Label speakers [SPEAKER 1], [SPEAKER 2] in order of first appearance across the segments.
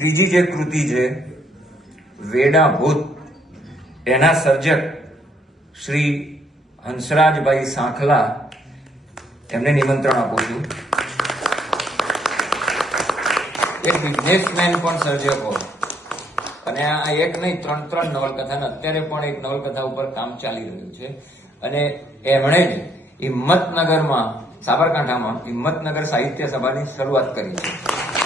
[SPEAKER 1] ત્રીજી જે કૃતિ છે વેડા ભૂત એના સર્જક શ્રી હંસરાજભાઈ સાંખલા એમને નિમંત્રણ આપું છું. એક બિઝનેસમેન પણ સર્જક અને આ એક નહીં, ત્રણ ત્રણ નવલકથાને અત્યારે પણ એક નવલકથા ઉપર કામ ચાલી રહ્યું છે. અને એમણે જ હિંમતનગરમાં, સાબરકાંઠામાં હિંમતનગર સાહિત્ય સભાની શરૂઆત કરી છે.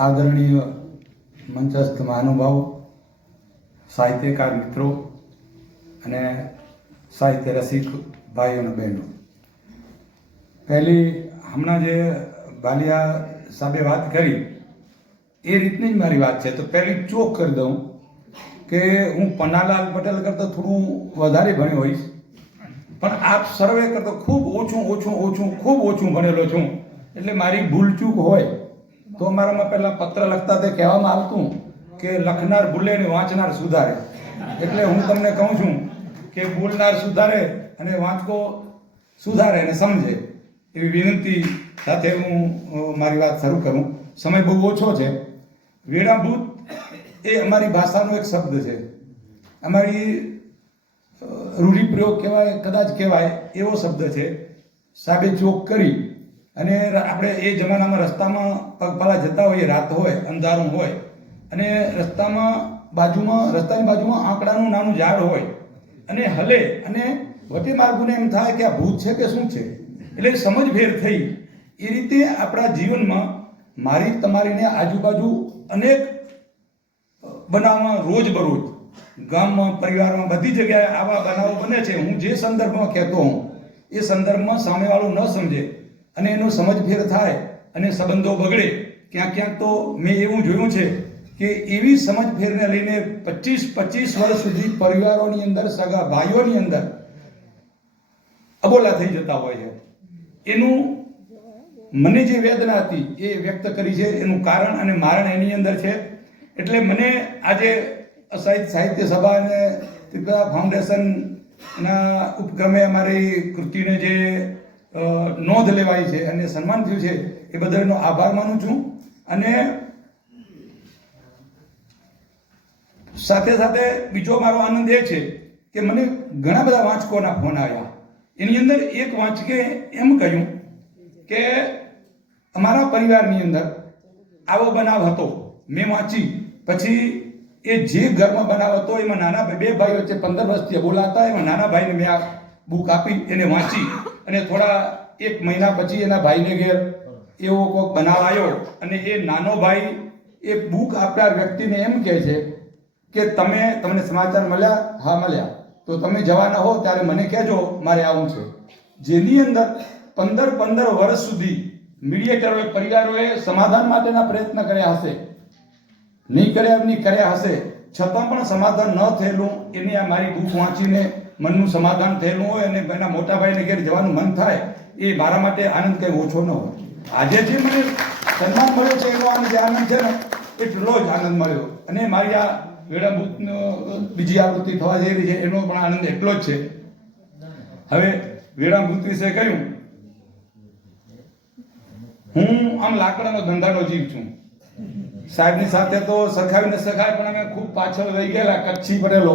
[SPEAKER 2] આદરણીય મંચસ્થ મહાનુભાવ, સાહિત્યકાર મિત્રો અને સાહિત્ય રસિક ભાઈઓ અને બહેનો. પહેલી હમણાં જે બાલિયા સાહેબે વાત કરી, એ રીતની જ મારી વાત છે. તો પહેલી ચોક કરી દઉં કે હું પન્નાલાલ પટેલ કરતાં થોડું વધારે ભણ્યો હોઈશ. પણ આપ સર્વે કરતાં ખૂબ ઓછું ઓછું ઓછું, ખૂબ ઓછું ભણેલો છું. એટલે મારી ભૂલચૂક હોય. તો અમારામાં પહેલાં પત્ર લખતા તે કહેવામાં આવતું કે લખનાર ભૂલે ને વાંચનાર સુધારે. એટલે હું તમને કહું છું કે બોલનાર સુધારે અને વાંચકો સુધારે અને સમજે. એવી વિનંતી સાથે હું મારી વાત શરૂ કરું. સમય બહુ ઓછો છે. વેળાભૂત એ અમારી ભાષાનો એક શબ્દ છે. અમારી રૂઢિપ્રયોગ કહેવાય, કદાચ કહેવાય, એવો શબ્દ છે. સાબે ચોક કરી અને આપણે એ જમાનામાં રસ્તામાં પગપાલા જતા હોઈએ, રાત હોય, અંધારું હોય, અને રસ્તામાં બાજુમાં, રસ્તાની બાજુમાં આંકડાનું નાનું ઝાડ હોય. અને હલે, અને વટી માર્ગોને એમ થાય કે આ ભૂત છે કે શું છે? એટલે સમજભેર થઈ. એ રીતે આપણા જીવનમાં મારી, તમારીને આજુબાજુ અનેક બનાવમાં રોજબરોજ ગામમાં, પરિવારમાં બધી જગ્યાએ આવા બનાવો બને છે. હું જે સંદર્ભમાં કહેતો હું એ સંદર્ભમાં સામેવાળો ન સમજે. અને એનો સમજફેર થાય અને સંબંધો બગડે, ક્યાંક ક્યાંક તો મેં એવું જોયું છે કે એવી સમજફેરને લઈને પચીસ પચીસ વર્ષ સુધી પરિવારોની અંદર, સગા ભાઈઓની અંદર અબોલા થઈ જતા હોય છે. એનું મને જે વેદના હતી એ વ્યક્ત કરી છે, એનું કારણ અને મારણ એની અંદર છે. એટલે મને આજે સાહિત્ય સાહિત્ય સભા અને ત્રિપુરા ફાઉન્ડેશનના ઉપક્રમે અમારી કૃતિને જે નોંધ લેવાઈ છે અને સન્માન થયું છે, એ બદલનો આભાર માનું છું. અને સાથે સાથે બીજો મારો આનંદ એ છે કે મને ઘણા બધા વાંચકોના ફોન આવ્યા. એની અંદર એક વાંચકે એમ કહ્યું કે અમારા પરિવારની અંદર આવો બનાવ હતો, મેં વાંચી. પછી એ જે ઘરમાં બનાવ હતો, એમાં નાના બે ભાઈઓ વચ્ચે પંદર વર્ષથી બોલાતા એમાં નાના ભાઈને મેં બુક આપી એને વાંચી. અને થોડા એક મહિના પછી એના ભાઈને ઘેર એવો કોઈક બનાવ આવ્યો અને એ નાનો ભાઈ એ બુક આપનાર વ્યક્તિને એમ કહે છે કે તમે, તમને સમાચાર મળ્યા? હા, મળ્યા. તો તમે જવાના હો, ત્યારે મને કહેજો, મારે આવું છે. જેની અંદર પંદર પંદર વર્ષ સુધી મીડિયેટરોએ, પરિવારોએ સમાધાન માટેના પ્રયત્ન કર્યા હશે. નહીં કર્યા એમ નહીં કર્યા હશે. છતાં પણ સમાધાન ન થયેલું, એની આ મારી બુક વાંચીને મનનું સમાધાન થયેલું હોય અને એના મોટા ભાઈને ઘેર જવાનું મન થાય, એ મારા માટે આનંદ કંઈ ઓછો ન હોય. આજે જે મને સન્માન મળ્યો છે, એનો આનંદ, જે આનંદ છે ને, એટલો જ આનંદ મળ્યો. અને મારી આ વેળાભૂતનો બીજી આવૃત્તિ થવા જઈ રહી છે, એનો પણ આનંદ એટલો જ છે. હવે વેળાભૂત વિશે કહ્યું. હું આમ લાકડાનો ધંધાનો જીવ છું. સાહેબની સાથે તો સરખાવી ન શકાય પણ અમે ખૂબ પાછળ રહી ગયેલા, કચ્છી પડેલો.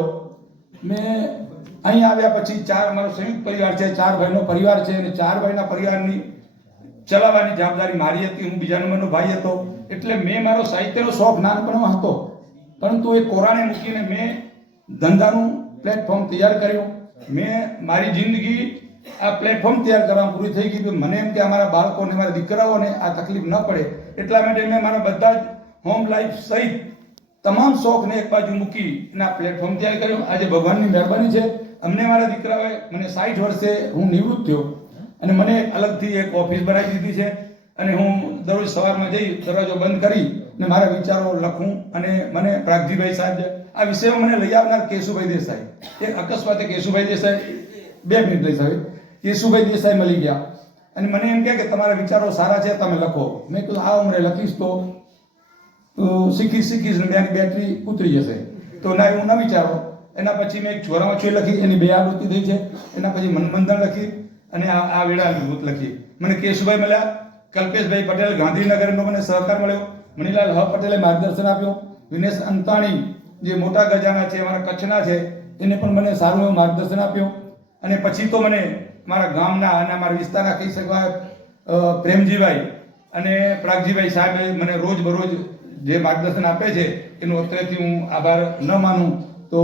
[SPEAKER 2] મેં અહીં આવ્યા પછી ચાર મારો સંયુક્ત પરિવાર છે, ચાર ભાઈનો પરિવાર છે અને ચાર ભાઈના પરિવારની ચલાવવાની જવાબદારી મારી હતી, હું બીજા નંબરનો ભાઈ હતો. એટલે મેં મારો સાહિત્યનો શોખ નાનપણમાં હતો, પરંતુ એ કોરાણે મૂકીને મેં ધંધાનું પ્લેટફોર્મ તૈયાર કર્યું. મેં મારી જિંદગી આ પ્લેટફોર્મ તૈયાર કરવામાં પૂરી થઈ ગઈ મને એમ કે અમારા બાળકોને, મારા દીકરાઓને આ તકલીફ ન પડે. એટલા માટે મેં મારા બધા જ હોમ લાઈફ સહિત તમામ શોખને એક બાજુ મૂકી અને પ્લેટફોર્મ તૈયાર કર્યું. આજે ભગવાનની મહેરબાની છે. અમને મારા દીકરાઓએ મને સાઠ વર્ષે હું નિવૃત્ત થયો અને મને અલગથી એક ઓફિસ બનાવી દીધી છે અને હું દરરોજ સવારમાં જઈ દરવાજો બંધ કરી અને મારા વિચારો લખું અને મને પ્રાગજીભાઈ સાહેબ આ વિષયમાં મને લઈ આવનાર કેશુભાઈ દેસાઈ. એક અકસ્માતે કેશુભાઈ દેસાઈ, બે મિનિટ લઈ સાહેબ. કેશુભાઈ દેસાઈ મળી ગયા. અને મને એમ કહે કે તમારા વિચારો સારા છે, તમે લખો. મેં કીધું, આ ઉમરે લખીશ તો શીખી શીખીશ ને એની બેટરી ઉતરી જશે. તો ના, એવું ના વિચારો. એના પછી મેં એક છોરામાં છે લખી, એની બે આવૃત્તિ થઈ છે. એના પછી મનબંધન લખી અને આ આ વેળા ભૂત લખી. મને કેશુભાઈ મળ્યા, કલ્પેશભાઈ પટેલ ગાંધીનગર એમનો મને સહકાર મળ્યો. મણિલાલ હ પટેલે માર્ગદર્શન આપ્યું. વિનેશ અંતાણી જે મોટા ગજાના છે, અમારા કચ્છના છે, એને પણ મને સારું એવું માર્ગદર્શન આપ્યું. અને પછી તો મને મારા ગામના અને અમારા વિસ્તારના કહી શકાય પ્રેમજીભાઈ અને પ્રાગજીભાઈ સાહેબે મને રોજ બરોજ જે માર્ગદર્શન આપે છે, એનું અત્યારથી હું આભાર ન માનું. તો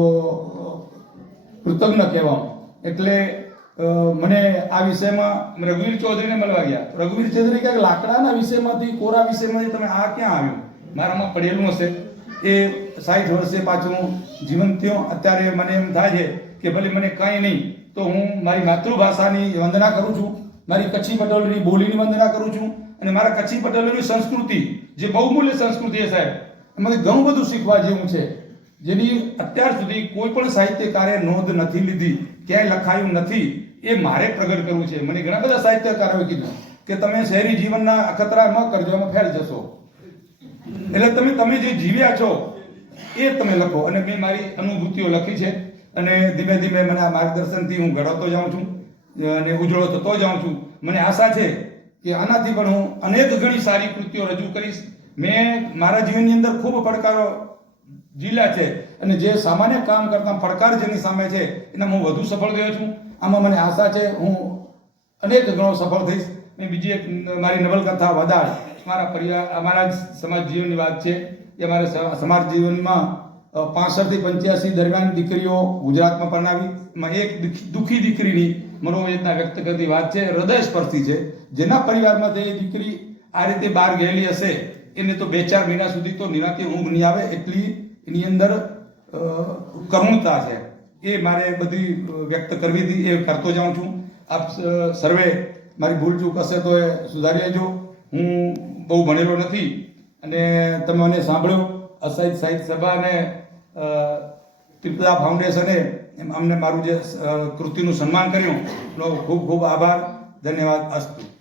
[SPEAKER 2] કૃતજ્ઞ કહેવા એટલે મને આ વિષયમાં રઘુવીર ચૌધરીને મળવા ગયા. રઘુવીર ચૌધરી કે લાકડાના વિષયમાંથી, કોરા વિષયમાંથી તમે આ ક્યાં આવ્યું? મારામાં પડેલું હશે. એ સાઠ વર્ષે પાછું જીવન થયો. અત્યારે મને એમ થાય છે કે ભલે મને કંઈ નહીં, તો હું મારી માતૃભાષાની વંદના કરું છું. મારી કચ્છી પટોળની બોલીની વંદના કરું છું. અને મારા કચ્છી પટેલોની સંસ્કૃતિ, જે બહુમૂલ્ય સંસ્કૃતિ છે સાહેબ, એમાંથી ઘણું બધું શીખવા જેવું છે. જેની અત્યાર સુધી કોઈ પણ સાહિત્યકારે નોંધ નથી લીધી, ક્યાંય લખાયું નથી, એ મારે પ્રગટ કરવું છે. મને ઘણા બધા સાહિત્યકારોએ કીધું કે તમે શહેરી જીવનના અખતરા ન કરજો, એમાં ફેલ જશો. એટલે તમે તમે જે જીવ્યા છો, એ તમે લખો. અને મેં મારી અનુભૂતિઓ લખી છે. અને ધીમે ધીમે મને આ માર્ગદર્શનથી હું ઘડતો જાઉં છું. અને ઉજળો થતો જાઉં છું. મને આશા છે કે આનાથી પણ હું અનેક ઘણી સારી કૃતિઓ રજૂ કરીશ. મેં મારા જીવનની અંદર ખૂબ પડકારો જિલ્લા છે અને જે સામાન્ય કામ કરતા પડકાર જેની સામે છે એનામાં હું વધુ સફળ ગયો છું. આમાં મને આશા છે, હું અનેક ગણો સફળ થઈશ. મેં બીજી એક મારી નવલકથા વદાળ. મારા પરિવાર, અમારા સમાજ જીવનની વાત છે. એ મારે સમાજ જીવનમાં પાસઠથી પંચ્યાસી દરમિયાન દીકરીઓ ગુજરાતમાં પરણાવી. એમાં એક દુઃખી દીકરીની મનોવેદના વ્યક્ત કરતી વાત છે, હૃદયસ્પર્શી છે. જેના પરિવારમાં તે દીકરી આ રીતે બહાર ગયેલી હશે એને તો બે ચાર મહિના સુધી તો નિરાંતે ઊંઘ નહીં આવે એટલી એની અંદર કરુણતા છે. એ મારે બધી વ્યક્ત કરવી હતી એ કરતો જાઉં છું. આપ સર્વે મારી ભૂલ ચૂક હશે તો એ સુધારી લેજો. હું બહુ ભણેલો નથી અને તમે મને સાંભળ્યો. અસાહિત સાહિત્ય સભા અને અ, ત્રિપદા ફાઉન્ડેશને અમને મારું જે કૃતિનું સન્માન કર્યું. એનો ખૂબ ખૂબ આભાર. ધન્યવાદ. અસ્તુ.